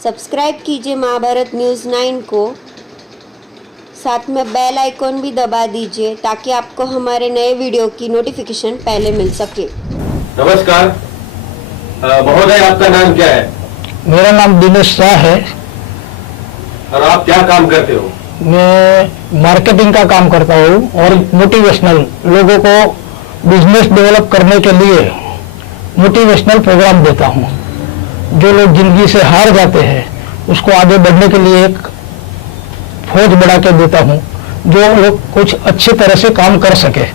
Subscribe कीजिए Mahabharat news 9 को, साथ में बेल आइकॉन भी दबा दीजिए ताकि आपको हमारे नए वीडियो की नोटिफिकेशन पहले मिल सके। नमस्कार महोदय, आपका नाम क्या है? मेरा नाम दिनेश शाह है और आप क्या काम करते हो? मैं मार्केटिंग का काम करता हूँ और मोटिवेशनल लोगों को बिजनेस डेवलप करने के लिए मोटिवेशनल प्रोग्राम देता हूँ। जो लोग जिंदगी से हार जाते हैं उसको आगे बढ़ने के लिए एक फौज बढ़ा के देता हूँ, जो लोग कुछ अच्छी तरह से काम कर सके।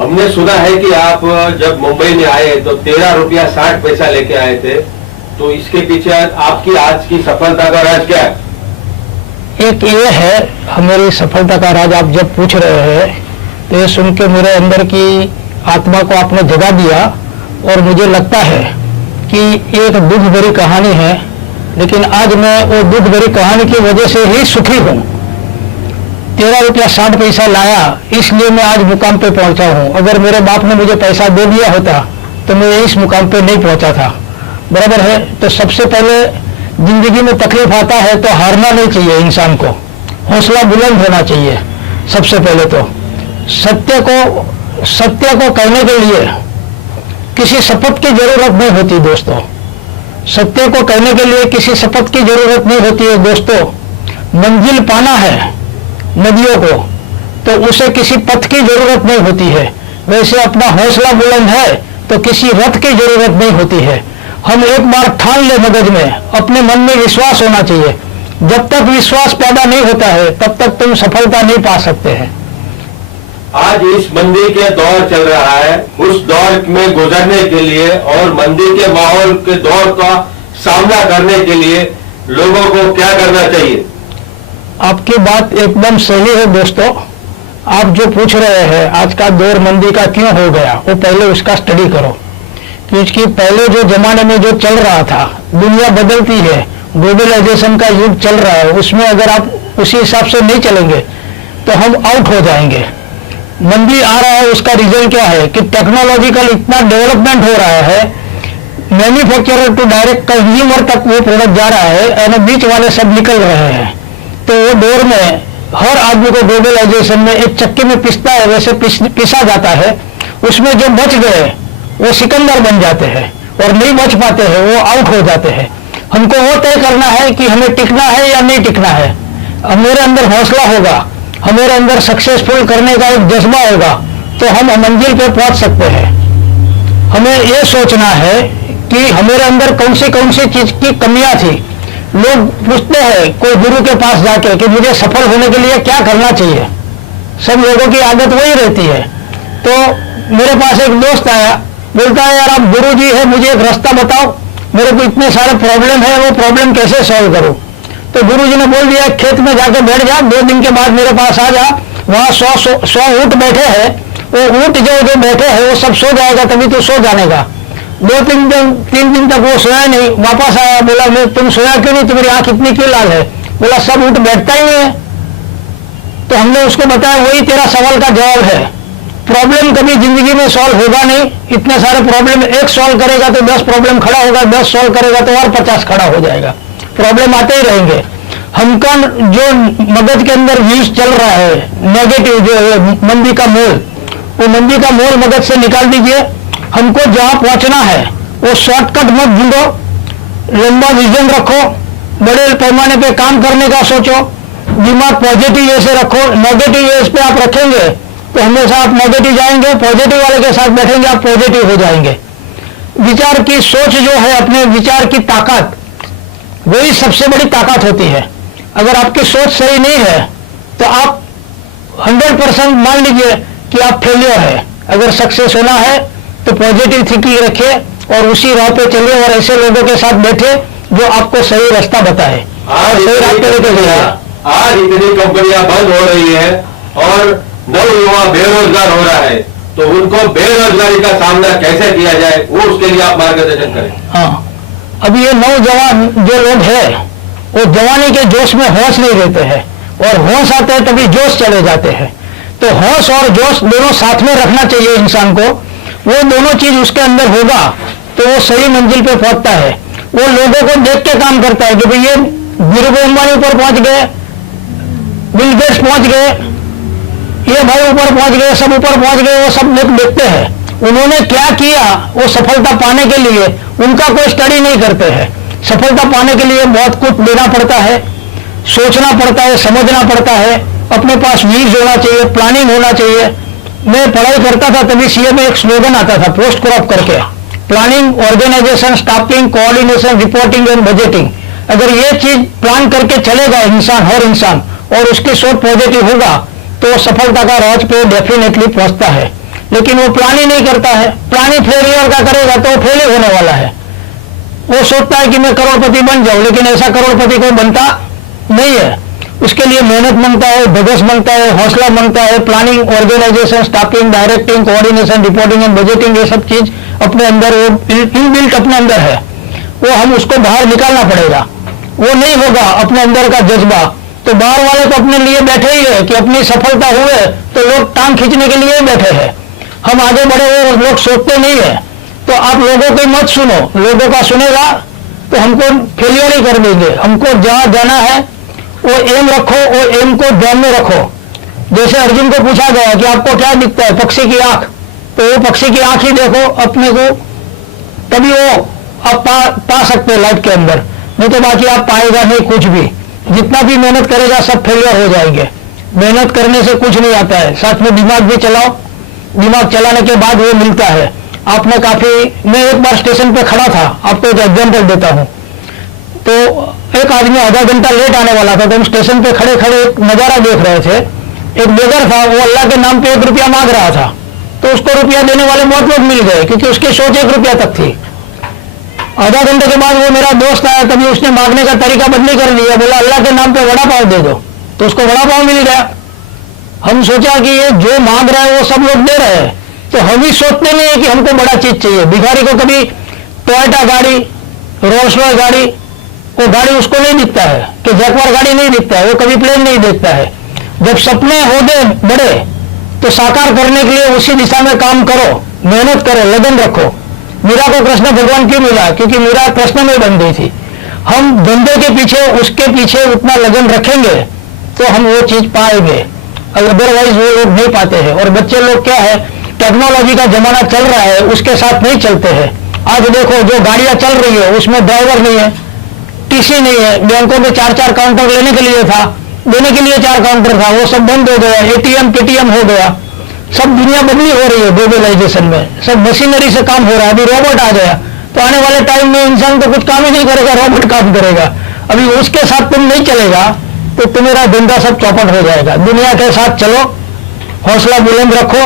हमने सुना है कि आप जब मुंबई में आए तो 13 रुपया 60 पैसा लेके आए थे, तो इसके पीछे आपकी आज की सफलता का राज क्या है? एक ये है मेरी सफलता का राज, आप जब पूछ रहे हैं तो ये सुन के मेरे अंदर की आत्मा को आपने जगा दिया और मुझे लगता है कि एक दुख भरी कहानी है, लेकिन आज मैं वो दुख भरी कहानी की वजह से ही सुखी हूँ। 13 रुपया 60 पैसा लाया इसलिए मैं आज मुकाम पे पहुंचा हूँ। अगर मेरे बाप ने मुझे पैसा दे दिया होता तो मैं इस मुकाम पे नहीं पहुंचा था। बराबर है। तो सबसे पहले जिंदगी में तकलीफ आता है तो हारना नहीं चाहिए, इंसान को हौसला बुलंद होना चाहिए। सबसे पहले तो सत्य को कहने के लिए किसी शपथ की जरूरत नहीं होती दोस्तों। सत्य को कहने के लिए किसी शपथ की जरूरत नहीं होती है दोस्तों। मंजिल पाना है नदियों को तो उसे किसी पथ की जरूरत नहीं होती है। वैसे अपना हौसला बुलंद है तो किसी रथ की जरूरत नहीं होती है। हम एक बार ठान ले मगज में, अपने मन में विश्वास होना चाहिए। जब तक विश्वास पैदा नहीं होता है तब तक तुम सफलता नहीं पा सकते हैं। आज इस मंदी के दौर चल रहा है, उस दौर में गुजरने के लिए और मंदी के माहौल के दौर का सामना करने के लिए लोगों को क्या करना चाहिए? आपकी बात एकदम सही है दोस्तों। आप जो पूछ रहे हैं आज का दौर मंदी का क्यों हो गया, वो पहले उसका स्टडी करो। क्योंकि पहले जो जमाने में जो चल रहा था, दुनिया बदलती है, ग्लोबलाइजेशन का युग चल रहा है, उसमें अगर आप उसी हिसाब से नहीं चलेंगे तो हम आउट हो जाएंगे। मंदी आ रहा है उसका रीजन क्या है कि टेक्नोलॉजिकल इतना डेवलपमेंट हो रहा है, मैन्युफैक्चरर टू डायरेक्ट कंज्यूमर तक वो प्रोडक्ट जा रहा है और बीच वाले सब निकल रहे हैं। तो वो दौर में हर आदमी को ग्लोबलाइजेशन में एक चक्की में पिसता है वैसे पिसा जाता है। उसमें जो बच गए वो सिकंदर बन जाते हैं और नहीं बच पाते हैं वो आउट हो जाते हैं। हमको वो तय करना है कि हमें टिकना है या नहीं टिकना है। अब मेरे अंदर हौसला होगा, हमारे अंदर सक्सेसफुल करने का एक जज्बा होगा तो हम मंजिल पे पहुंच सकते हैं। हमें ये सोचना है कि हमारे अंदर कौन सी चीज की कमियां थी। लोग पूछते हैं कोई गुरु के पास जाके कि मुझे सफल होने के लिए क्या करना चाहिए। सब लोगों की आदत वही रहती है। तो मेरे पास एक दोस्त आया, बोलता है यार आप गुरु जी है, मुझे एक रास्ता बताओ, मेरे को इतने सारे प्रॉब्लम है, वो प्रॉब्लम कैसे सॉल्व करूं। तो गुरु जी ने बोल दिया खेत में जाके बैठ जा, 2 दिन के बाद मेरे पास आ जा, वहां 100 ऊंट बैठे हैं, वो ऊंट जो बैठे हैं वो सब सो जाएगा तभी तो सो जाने का। 2-3 दिन तक वो सोया नहीं, वापस आया, बोला मैं तुम सोया क्यों नहीं, तुम्हारी आंख इतनी क्यों लाल है? बोला सब ऊंट बैठता ही नहीं है। तो हमने उसको बताया वही तेरा सवाल का जवाब है। प्रॉब्लम कभी जिंदगी में सॉल्व होगा नहीं। इतने सारे प्रॉब्लम एक सॉल्व करेगा तो 10 प्रॉब्लम खड़ा होगा, 10 सॉल्व करेगा तो और 50 खड़ा हो जाएगा। प्रॉब्लम आते ही रहेंगे। हमका जो मगज के अंदर व्यूज चल रहा है नेगेटिव, जो है मंदी का मोल, वो मंदी का मोल मगज से निकाल दीजिए। हमको जहां पहुंचना है वो शॉर्टकट मत ढूंढो, लंबा विजन रखो, बड़े पैमाने पे काम करने का सोचो, दिमाग पॉजिटिव वे से रखो। नेगेटिव वे पे आप रखेंगे तो हमेशा आप नेगेटिव जाएंगे, पॉजिटिव वाले के साथ बैठेंगे आप पॉजिटिव हो जाएंगे। विचार की सोच जो है, अपने विचार की ताकत, वही सबसे बड़ी ताकत होती है। अगर आपकी सोच सही नहीं है तो आप 100% मान लीजिए कि आप फेलियर है। अगर सक्सेस होना है तो पॉजिटिव थिंकिंग रखिए और उसी राह पे चलिए और ऐसे लोगों के साथ बैठे जो आपको सही रास्ता बताए और सही राह पे लेके जाए। आज इतनी कंपनियां बंद हो रही है और नवयुवा बेरोजगार हो रहा है, तो उनको बेरोजगारी का सामना कैसे किया जाए वो उसके लिए आप मार्गदर्शन करें। हाँ, अब ये नौजवान जो लोग हैं वो जवानी के जोश में होश नहीं रहते हैं और होश आते हैं तभी जोश चले जाते हैं। तो होश और जोश दोनों साथ में रखना चाहिए इंसान को। वो दोनों चीज उसके अंदर होगा तो वो सही मंजिल पे पहुंचता है। वो लोगों को देख के काम करता है कि भाई ये धीरूभाई अंबानी ऊपर पहुंच गए, बिल गेट्स पहुंच गए, ये भाई ऊपर पहुंच गए, सब ऊपर पहुंच गए, वो सब लोग देखते हैं उन्होंने क्या किया। वो सफलता पाने के लिए उनका कोई स्टडी नहीं करते हैं। सफलता पाने के लिए बहुत कुछ देना पड़ता है, सोचना पड़ता है, समझना पड़ता है, अपने पास व्यूज होना चाहिए, प्लानिंग होना चाहिए। मैं पढ़ाई करता था तभी सीए में एक स्लोगन आता था पोस्ट क्रॉप करके, planning, organisation, staffing, coordination, reporting and budgeting. अगर ये चीज प्लान करके चलेगा इंसान, हर इंसान, और उसकी सोच पॉजिटिव होगा तो सफलता का राज पे डेफिनेटली पहुंचता है। लेकिन वो प्लान ही नहीं करता है, प्लान ही फेलियर का करेगा तो फेलियर होने वाला है। वो सोचता है कि मैं करोड़पति बन जाऊं, लेकिन ऐसा करोड़पति कोई बनता नहीं है। उसके लिए मेहनत मांगता है, धगस मांगता है, हौसला मांगता है, planning, organisation, staffing, directing, coordination, reporting and budgeting, ये सब चीज अपने अंदर, वो इनबिल्ट अपने अंदर है। वो हम उसको बाहर निकालना पड़ेगा। वो नहीं होगा अपने अंदर का जज्बा तो बाहर वाले तो अपने लिए बैठे ही है कि अपनी सफलता हुए तो लोग टांग खींचने के लिए ही बैठे हैं। हम आगे बढ़े हुए लोग सोचते नहीं है। तो आप लोगों को मत सुनो, लोगों का सुनेगा तो हमको फेलियर ही कर देंगे। हमको जहां जाना है वो एम रखो, वो एम को ध्यान में रखो। जैसे अर्जुन को पूछा गया कि आपको क्या दिखता है, पक्षी की आंख, तो वो पक्षी की आंख ही देखो अपने को, तभी वो आप पा सकते हो लाइफ के अंदर, नहीं तो बाकी आप पाएगा नहीं कुछ भी। जितना भी मेहनत करेगा सब फेलियर हो जाएंगे। मेहनत करने से कुछ नहीं आता है, साथ में दिमाग भी चलाओ, दिमाग चलाने के बाद वो मिलता है। आपने मैं एक बार स्टेशन पे खड़ा था, आपको एक एग्जाम्पल देता हूं। तो एक आदमी आधा घंटा लेट आने वाला था, तो हम स्टेशन पे खड़े खड़े एक नजारा देख रहे थे। एक बेगर था, वो अल्लाह के नाम पे 1 रुपया मांग रहा था, तो उसको रुपया देने वाले बहुत लोग मिल गए, क्योंकि उसकी सोच 1 रुपया तक थी। आधा घंटे के बाद वो मेरा दोस्त आया, तभी उसने मांगने का तरीका बदली कर लिया, बोला अल्लाह के नाम पे वड़ा पाव दे दो, तो उसको वड़ा पाव मिल गया। हम सोचा कि ये जो मांग रहा है वो सब लोग दे रहे हैं, तो हम ही सोचते नहीं है कि हमको बड़ा चीज चाहिए। भिखारी को कभी टोयोटा गाड़ी, रोल्स रॉयस गाड़ी, वो गाड़ी उसको नहीं दिखता है, कि जैकवार गाड़ी नहीं दिखता है, वो कभी प्लेन नहीं देखता है। जब सपने हो गए बड़े तो साकार करने के लिए उसी दिशा में काम करो, मेहनत करो, लगन रखो। मीरा को कृष्ण भगवान क्यों मिला? क्योंकि मीरा कृष्ण में बन गई थी। हम धंधे के पीछे, उसके पीछे उतना लगन रखेंगे तो हम वो चीज पाएंगे, अदरवाइज वो लोग नहीं पाते हैं। और बच्चे लोग क्या है, टेक्नोलॉजी का जमाना चल रहा है, उसके साथ नहीं चलते हैं। आज देखो जो गाड़ियां चल रही है उसमें ड्राइवर नहीं है, टीसी नहीं है। बैंकों में 4-4 काउंटर लेने के लिए था, देने के लिए 4 काउंटर था, वो सब बंद हो गया। एटीएम पेटीएम हो गया, सब दुनिया बदली हो रही है ग्लोबलाइजेशन में, सब मशीनरी से काम हो रहा है। अभी रोबोट आ गया तो आने वाले टाइम में इंसान तो कुछ काम ही नहीं करेगा, रोबोट काम करेगा। अभी उसके साथ तुम नहीं चलेगा तो तुम्हारा धंधा सब चौपट हो जाएगा। दुनिया के साथ चलो, हौसला बुलंद रखो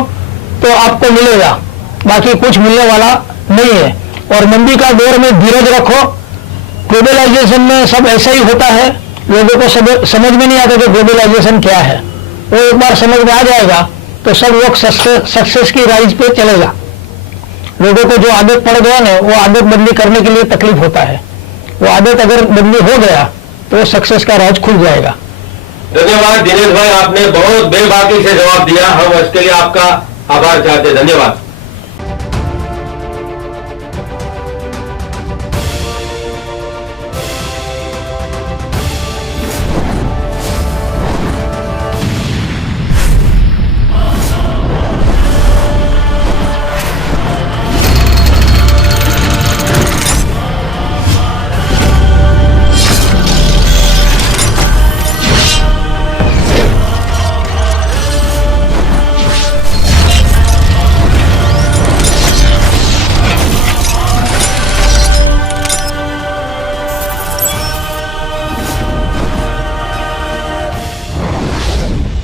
तो आपको मिलेगा, बाकी कुछ मिलने वाला नहीं है। और मंदी का दौर में धीरज रखो। ग्लोबलाइजेशन में सब ऐसा ही होता है, लोगों को समझ में नहीं आता कि ग्लोबलाइजेशन क्या है। वो एक बार समझ में आ जाएगा तो सब लोग सक्सेस की राइज पे चलेगा। लोगों को जो आदत पड़ गया ना, वो आदत बदली करने के लिए तकलीफ होता है। वो आदत अगर बदली हो गया तो सक्सेस का राज खुल जाएगा। धन्यवाद दिनेश भाई, आपने बहुत बेबाकी से जवाब दिया, हम इसके लिए आपका आभार चाहते हैं। धन्यवाद।